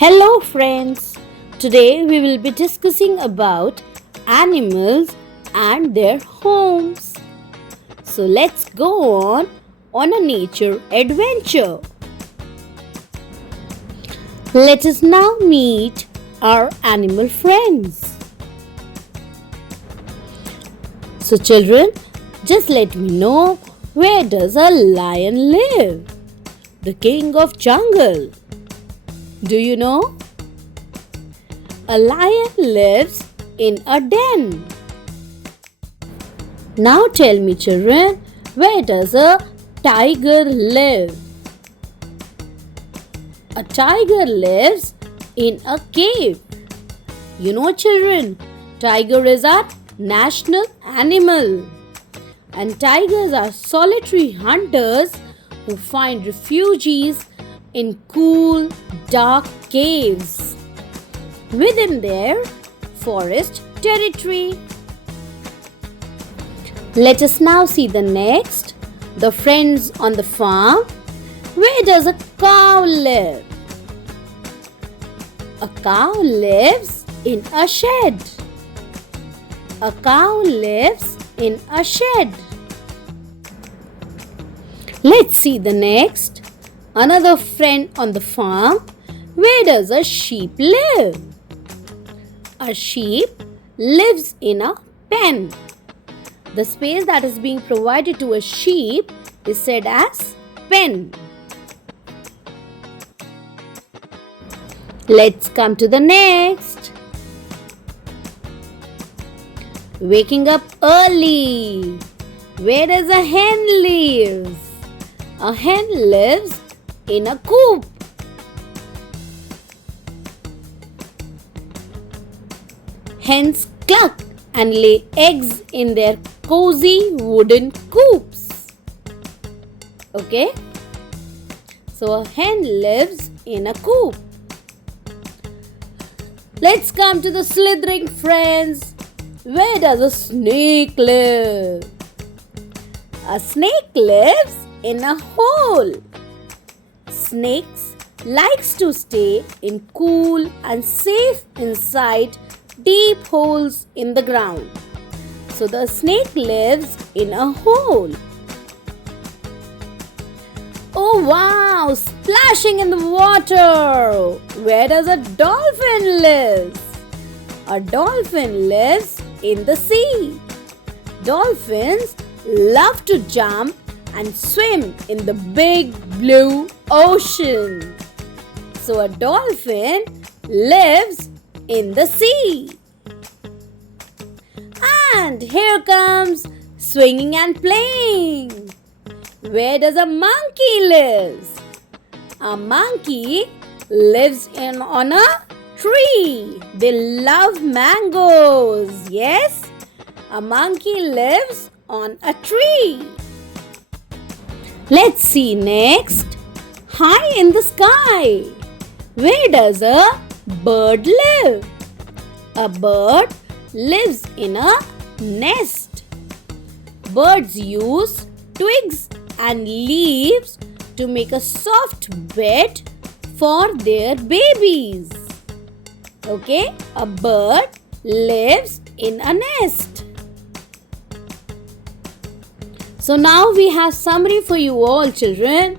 Hello friends, today we will be discussing about animals and their homes. So let's go on a nature adventure. Let us now meet our animal friends. So children, just let me know, where does a lion live? The king of jungle. Do you know? A lion lives in a den. Now tell me children, where does a tiger live? A tiger lives in a cave. You know children, tiger is our national animal. And tigers are solitary hunters who find refuges in cool, dark caves within their forest territory. Let us now see the next, the friends on the farm. Where does a cow live? A cow lives in a shed. A cow lives in a shed. Let's see the next, another friend on the farm. Where does a sheep live? A sheep lives in a pen. The space that is being provided to a sheep is said as pen. Let's come to the next. Waking up early. Where does a hen live? A hen lives in a coop. Hens cluck and lay eggs in their cozy wooden coops. Okay? So a hen lives in a coop. Let's come to the slithering friends. Where does a snake live? A snake lives in a hole. Snakes likes to stay in cool and safe inside deep holes in the ground. So the snake lives in a hole. Oh wow, splashing in the water. Where does a dolphin live? A dolphin lives in the sea. Dolphins love to jump and swim in the big blue ocean. So a dolphin lives in the sea. And here comes swinging and playing. Where does a monkey live? A monkey lives on a tree. They love mangoes. Yes, a monkey lives on a tree. Let's see next. High in the sky. Where does a bird live? A bird lives in a nest. Birds use twigs and leaves to make a soft bed for their babies. Okay, a bird lives in a nest. So now we have summary for you all children,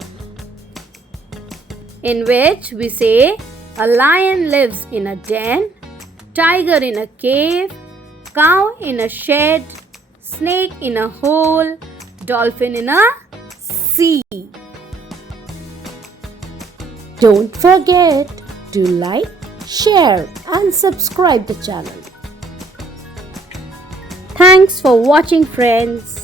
in which we say a lion lives in a den, tiger in a cave, cow in a shed, snake in a hole, dolphin in a sea. Don't forget to like, share and subscribe the channel. Thanks for watching friends.